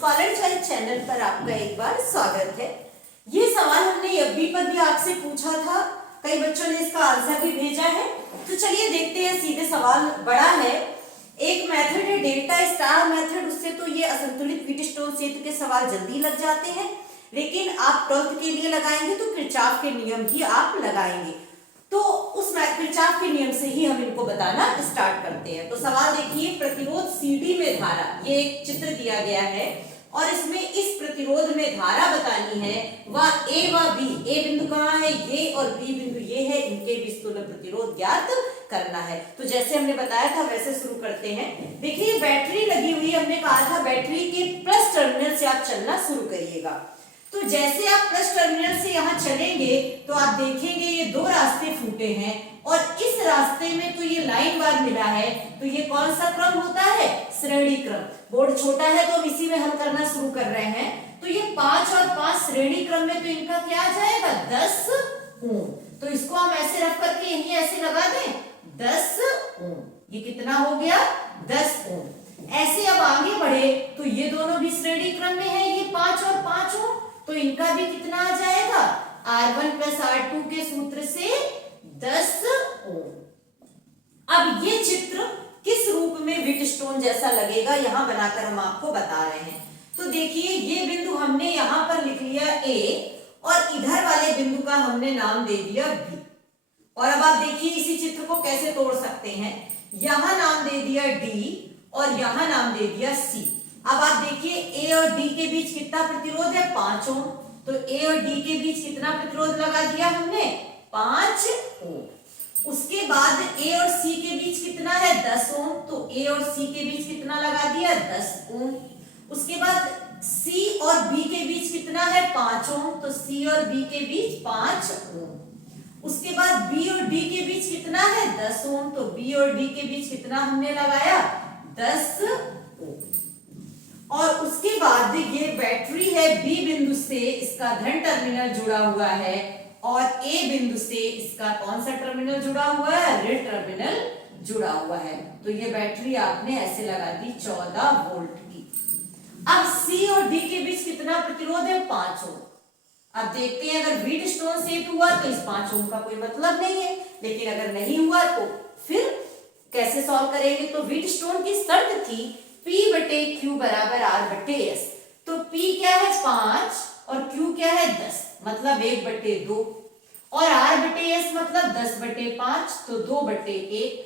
Scholar child channel पर आपका एक बार स्वागत है। ये सवाल हमने एफबी पर भी आपसे पूछा था, कई बच्चों ने इसका आंसर भी भेजा है। तो चलिए देखते हैं, सीधे सवाल बड़ा है। एक मेथड है डेल्टा स्टार मेथड, उससे तो ये असंतुलित व्हीटस्टोन सेतु के सवाल जल्दी लग जाते हैं, लेकिन आप 12th के लिए लगाएंगे तो किरचॉफ के नियम भी आप लगाएंगे। तो उस किरचॉफ के नियम से ही हम इनको बताना स्टार्ट करते हैं। तो सवाल देखिए, प्रतिरोध CD में धारा, ये एक चित्र दिया गया है और इसमें इस प्रतिरोध में धारा बतानी है, वह A व B, A बिंदु कहाँ है ये और B बिंदु ये है, इनके बीच तुल्य प्रतिरोध ज्ञात करना है। तो जैसे हमने बताया था वैसे शुरू करते हैं। देखिए बैटरी लगी हुई, हमने कहा था बैटरी के प्लस टर्मिनल से आप चलना शुरू करिएगा। तो जैसे आप प्लस टर्मिनल से यहाँ चलेंगे तो आप देखेंगे ये दो रास्ते फूटे हैं और इस रास्ते में तो ये लाइन बार मिला है, तो ये कौन सा क्रम होता है? श्रेणी क्रम। बोर्ड छोटा है तो हम इसी में हल करना शुरू कर रहे हैं। तो ये 5 और 5 श्रेणी क्रम में, तो इनका क्या आ जाएगा? 10 ओम। तो इसको हम ऐसे रख करके यही ऐसे लगा दें, 10 ओम। ये कितना हो गया? 10 ओम। ऐसे अब आगे बढ़े तो ये दोनों भी श्रेणी क्रम में है, ये 5 और 5 ओम, तो इनका भी कितना आ जाएगा? R1 प्लस R2 के सूत्र से 10 ओम। अब ये चित्र किस रूप में व्हीटस्टोन जैसा लगेगा, यहां बनाकर हम आपको बता रहे हैं। तो देखिए ये बिंदु हमने यहां पर लिख लिया A और इधर वाले बिंदु का हमने नाम दे दिया B। और अब आप देखिए इसी चित्र को कैसे तोड़ सकते हैं। यहां नाम दे दिया D और यहां नाम दे दिया C। अब आप देखिए A और D के बीच कितना प्रतिरोध है? 5 ओम। तो A और D के बीच कितना प्रतिरोध लगा दिया हमने? 5 ओम। उसके बाद A और C के बीच कितना है? 10 ओम। तो A और C के बीच कितना लगा दिया? 10 ओम। उसके बाद C और B के बीच कितना है? 5 ओम। तो C और B के बीच 5 ओम। उसके बाद B और D के बीच कितना है? 10 ओम। तो B और D के बीच कितना हमने लगाया? 10 ओम। और उसके बाद ये बैटरी है, B बिंदु से इसका धन टर्मिनल जुड़ा हुआ है और A बिंदु से इसका कौन सा टर्मिनल जुड़ा हुआ है? ऋण टर्मिनल जुड़ा हुआ है। तो ये बैटरी आपने ऐसे लगा दी 14 वोल्ट की। अब C और D के बीच कितना प्रतिरोध है? 5 ओम। अब देखते हैं, अगर व्हीटस्टोन सेतु हुआ तो इस 5 ओम का कोई मतलब नहीं है, लेकिन अगर नहीं हुआ तो फिर कैसे सॉल्व करेंगे? तो व्हीटस्टोन की शर्त थी P बटे Q बराबर R बटे S। तो P क्या है? 5 और Q क्या है? 10, मतलब 1 बटे 2 और R बटे S मतलब 10 बटे 5, तो 2 बटे 1।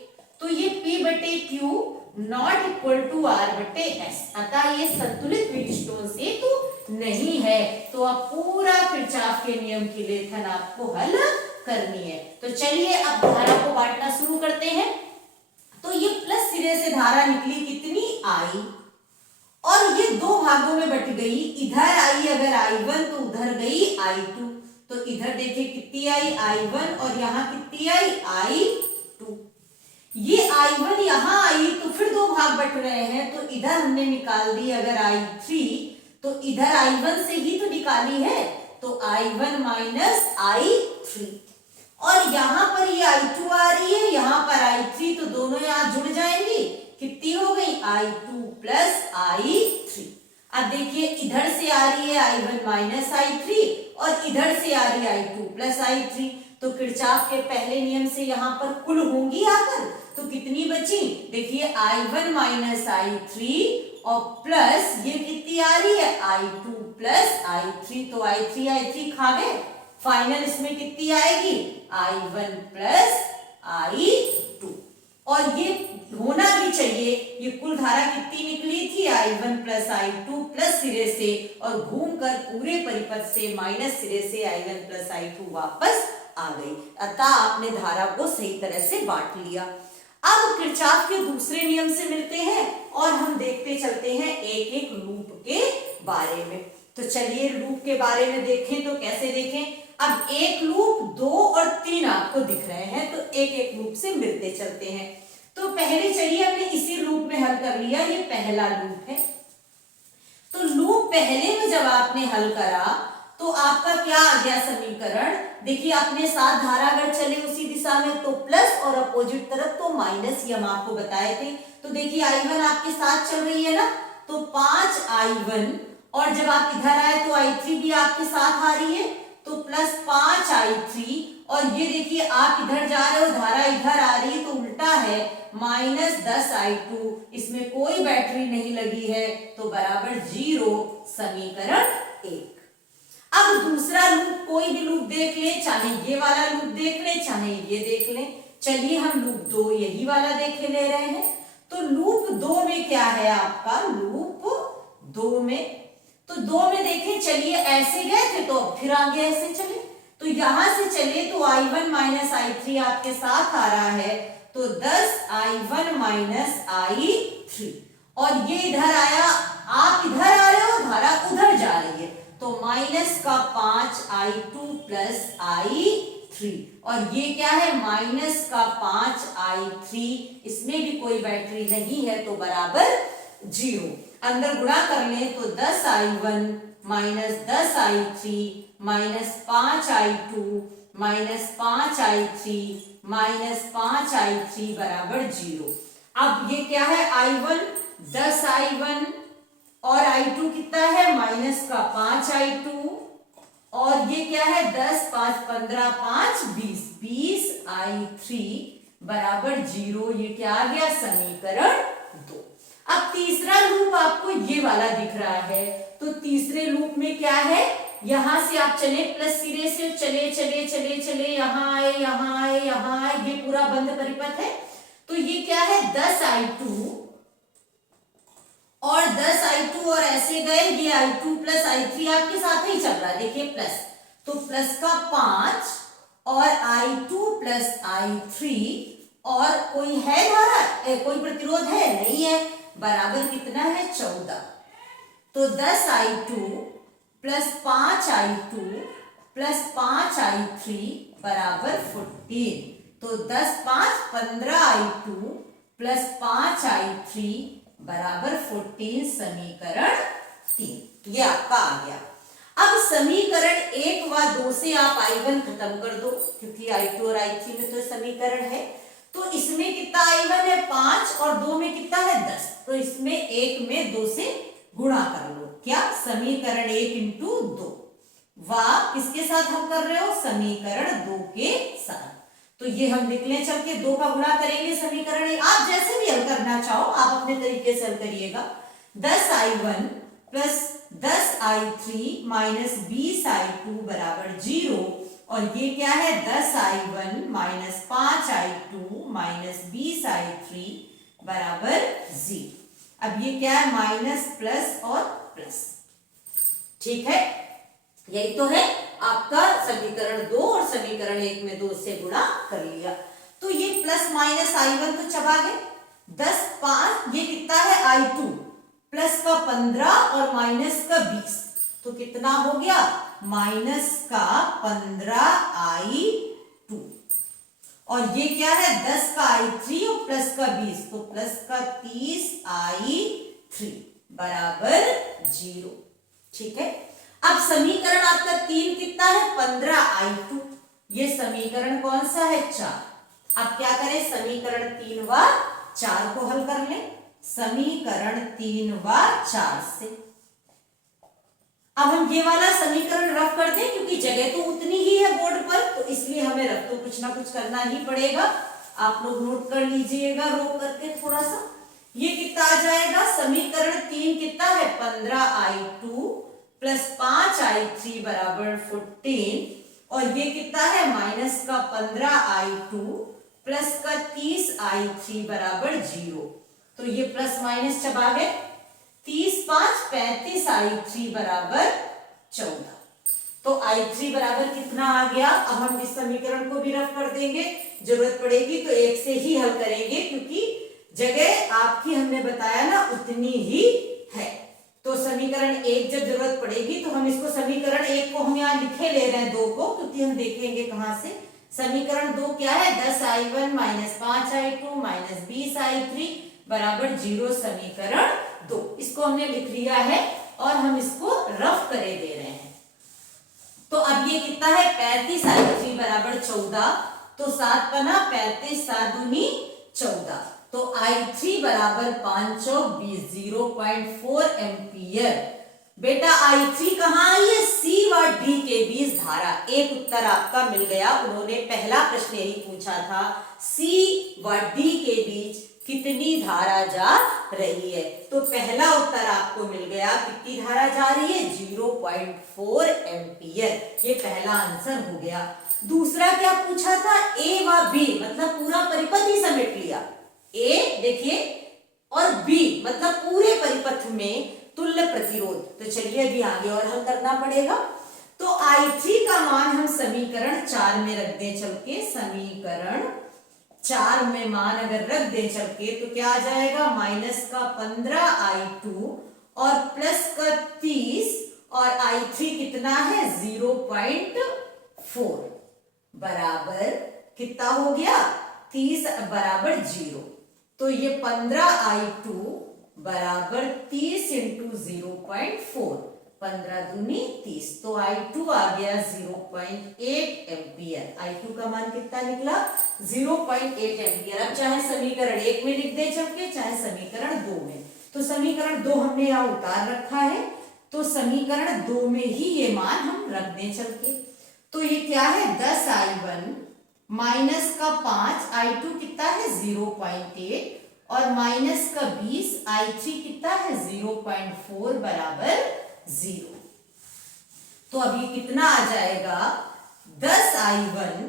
तो ये P बटे Q not equal to R बटे S, अतः ये संतुलित व्हीटस्टोन सेतु नहीं है। तो अब पूरा किरचॉफ के नियम की लेखन आपको हल करनी है। तो चलिए अब धारा को बांटना शुरू करते हैं। तो ये प्लस सिरे से धारा निकली कितनी? I, और ये दो भागों में बट गई। इधर आई अगर I1 तो उधर गई I2। तो इधर देखिए कितनी आई? I1 और यहाँ कितनी आई? I2। ये I1 यहाँ आई तो फिर दो भाग बट रहे हैं, तो इधर हमने निकाल दी अगर I3, तो इधर I1 से ही तो निकाली है, तो I1 माइनस I3। और यहाँ पर ये I2 आ रही है, यहाँ पर I3, तो दोनों यहाँ जुड़ जाएंगी। कितनी हो गई? I2 plus I3। अब देखिए इधर से आ रही है I1 माइनस I3 और इधर से आ रही है I2 प्लस I3। तो किरचॉफ के पहले नियम से यहाँ पर कुल होंगी आकर, तो कितनी बची? देखिए I1 माइनस I3 और प्लस ये कितनी आ रही है? I2 plus I3। तो I3 खा गए, फाइनल इसमें कितनी आएगी? I1 plus I2। और ये होना भी चाहिए, ये कुल धारा कितनी निकली थी? I1 प्लस I2 प्लस सिरे से और घूमकर पूरे परिपथ से माइनस सिरे से I1 प्लस I2 वापस आ गई, अतः आपने धारा को सही तरह से बांट लिया। अब किरचॉफ के दूसरे नियम से मिलते हैं और हम देखते चलते हैं एक एक लूप के बारे में। तो चलिए लूप के बारे में देखें तो कैसे देखें। अब एक लूप, 2 और 3 आपको दिख रहे हैं, तो एक एक लूप से मिलते चलते हैं। तो पहले चलिए हमने इसी लूप में हल कर लिया, ये पहला लूप है। तो लूप पहले में जब आपने हल करा तो आपका क्या आ गया समीकरण? देखिए अपने साथ धारा अगर चले उसी दिशा में तो प्लस और अपोजिट तरफ तो माइनस, ये हम आपको बताए थे। तो देखिए I1 आपके साथ चल रही है ना, तो 5i1 और जब आप इधर आए तो i3 भी आपके साथ आ रही है तो प्लस 5i3 और ये देखिए आप इधर जा रहे हो धारा इधर आ रही है तो उल्टा है -10i2 इसमें कोई बैटरी नहीं लगी है तो बराबर 0 समीकरण 1। अब दूसरा लूप कोई भी लूप देख ले चाहे ये वाला लूप देख ले चाहे ये देख ले। चलिए हम लूप 2 यही वाला देखे ले रहे हैं। तो लूप 2 में क्या है आपका लूप 2 में तो 2 में देखें चलिए ऐसे गए थे तो फिर आगे ऐसे चले तो यहां से चले तो i1 माइनस i3 आपके साथ आ रहा है तो 10i1 माइनस i3 और ये इधर आया आप इधर आ रहे हो धारा उधर जा रही है तो माइनस का 5i2 प्लस i3 और ये क्या है माइनस का 5i3 इसमें भी कोई बैटरी नहीं है तो बराबर 0। अंदर गुणा कर ले तो 10i1 minus 10i3 minus 5i2 minus 5i3 minus 5i3 बराबर 0। अब ये क्या है i1 10i1 और i2 कितना है माइनस का 5i2 और ये क्या है 10 5 15 5 20 20i3 बराबर 0। ये क्या आ गया समीकरण 2। अब तीसरा लूप आपको ये वाला दिख रहा है तो तीसरे लूप में क्या है यहां से आप चले प्लस सिरे से चले चले चले चले यहाँ आए यहाँ आए यहाँ आए ये पूरा बंद परिपथ है तो ये क्या है 10i2 और 10i2 और ऐसे गए ये i2 प्लस i3 आपके साथ ही चल रहा है देखिए प्लस तो प्लस का 5 और i2 प्लस i3 और कोई है धारा कोई प्रतिरोध है नहीं है बराबर कितना है 14 तो 10i2 plus 5i2 plus 5i3 बराबर 14 तो 10 5 15i2 प्लस 5i3 बराबर 14 समीकरण 3 ये आपका आ गया। अब समीकरण 1 व 2 से आप i1 खत्म कर दो क्योंकि i2 और i3 में तो समीकरण है तो इसमें कितना i1 है 5 और 2 में कितना है 10 तो इसमें 1 में 2 से गुणा कर लो क्या समीकरण 1 इंटू 2 व किसके साथ हम कर रहे हो समीकरण 2 के साथ तो ये हम लिख लें चल के 2 का गुणा करेंगे समीकरण 1 आप जैसे भी हल करना चाहो आप अपने तरीके से हल करिएगा 10i1 plus 10i3 minus 20i2 बराबर 0 और ये क्या है 10i1 minus 5i2 minus 20i3 बराबर 0। अब ये क्या है माइनस प्लस और प्लस ठीक है यही तो है आपका समीकरण 2 और समीकरण 1 में 2 से गुणा कर लिया तो ये प्लस माइनस i1 तो चबा गए 10 5 ये कितना है i2 प्लस का 15 और माइनस का 20 तो कितना हो गया माइनस का 15i2 और ये क्या है 10 का i3 और प्लस का 20 तो प्लस का 30i3 बराबर 0 ठीक है। अब समीकरण आपका 3 कितना है 15i2 ये समीकरण कौन सा है 4। अब क्या करें समीकरण 3 व 4 को हल कर लें समीकरण 3 व 4 से। अब हम ये वाला समीकरण रफ कर दें क्योंकि जगह तो उतनी ही है बोर्ड पर तो इसलिए हमें रफ तो कुछ ना कुछ करना ही पड़ेगा। आप लोग नोट कर लीजिएगा रोक करके थोड़ा सा। ये कितना आ जाएगा समीकरण 3 कितना है 15i2 प्लस 5i3 बराबर 14 और ये कितना है माइनस का 15i2 प्लस का 30i3 बराबर 0 तो ये प्लस माइनस चबा गए 30 5 35i3 बराबर 14 तो i3 बराबर कितना आ गया। अब हम इस समीकरण को भी रफ कर देंगे जरूरत पड़ेगी तो एक से ही हल करेंगे क्योंकि जगह आपकी हमने बताया ना उतनी ही है। तो समीकरण 1 जब जरूरत पड़ेगी तो हम इसको समीकरण 1 को हम यहाँ लिखे ले रहे हैं 2 को क्योंकि हम देखेंगे कहां से। समीकरण 2 क्या है 10i1 minus 5i2 minus 20i3 बराबर 0 समीकरण 2 इसको हमने लिख लिया है और हम इसको रफ करे दे रहे हैं। तो अब ये कितना है 35i3 बराबर 14 तो 7 पना 35 7 दूनी 14 तो I3 बराबर 5 चौक 20 0.4 एम्पियर। बेटा I3 कहाँ आई है? C व D के बीच धारा। एक उत्तर आपका मिल गया। उन्होंने पहला प्रश्न यही पूछा था, C व D के बीच कितनी धारा जा रही है। तो पहला उत्तर आपको मिल गया, कितनी धारा जा रही है? 0.4 एम्पियर। ये पहला आंसर हो गया। दूसरा क्या पूछा था? A व B, मतलब पूरा परिपथ ही समेट लिया। A देखिए और B मतलब पूरे परिपथ में तुल्य प्रतिरोध। तो चलिए अभी आगे और हल करना पड़ेगा। तो I3 का मान हम समीकरण 4 में रख दें चल के। समीकरण 4 में मान अगर रख दें चल के तो क्या आ जाएगा? माइनस का 15I2 और प्लस का 30 और I3 कितना है? 0.4 बराबर कितना हो गया? 30 बराबर 0। तो ये 15I2 बराबर 30 इंटू 0.4, 15 दूनी 30। तो I2 आ गया 0.8 एम्पियर। I2 का मान कितना निकला? 0.8 एम्पियर। अब चाहे समीकरण 1 में लिख दे चलके, चाहे समीकरण 2 में। तो समीकरण 2 हमने यहाँ उतार रखा है, तो समीकरण 2 में ही ये मान हम रख दें चलके। तो ये क्या है? 10I1 माइनस का 5, I2 कितना है? 0.8 और माइनस का 20, I3 कितना है? 0.4 बराबर 0। तो अभी कितना आ जाएगा? 10I1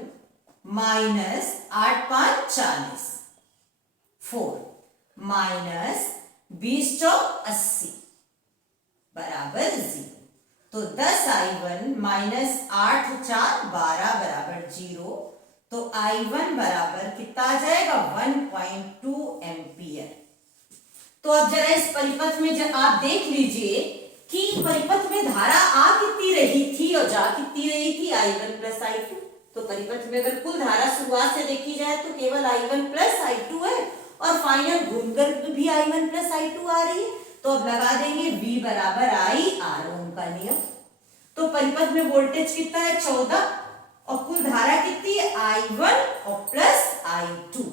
माइनस 8 5 40, 4 माइनस 20 चौक 80 बराबर 0। तो 10I1 माइनस 8 4 12 बराबर 0। तो I1 बराबर कितना आ जाएगा? 1.2 एम्पियर। तो अब जरा इस परिपथ में जब आप देख लीजिए कि परिपथ में धारा आ कितनी रही थी और जा कितनी रही थी? I1 plus I2। तो परिपथ में अगर कुल धारा शुरुआत से देखी जाए तो केवल I1 प्लस I2 है और फाइनल घूमकर भी I1 प्लस I2 आ रही है। तो अब लगा देंगे V बराबर I R, ओम का नियम। तो परिपथ में वोल्टेज कितना है? 14 और कुल धारा कितनी है? I1 और प्लस I2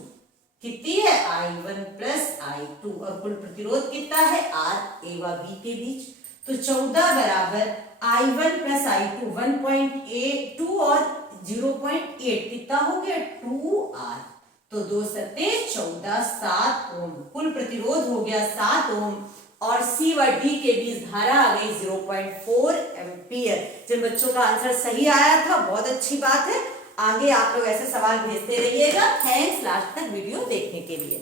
कितनी है? I1 plus I2। और कुल प्रतिरोध कितना है? R A व B के बीच। तो 14 बराबर I1 प्लस I2 1.82 और 0.8 कितना हो गया? 2R। तो 2 सत्ते 14, 7 ओम। कुल प्रतिरोध हो गया 7 ओम और C व D के बीच धारा आ गई 0.4 एम्पियर। जिन बच्चों का आंसर सही आया था बहुत अच्छी बात है। आगे आप लोग ऐसे सवाल भेजते रहिएगा। थैंक्स लास्ट तक वीडियो देखने के लिए।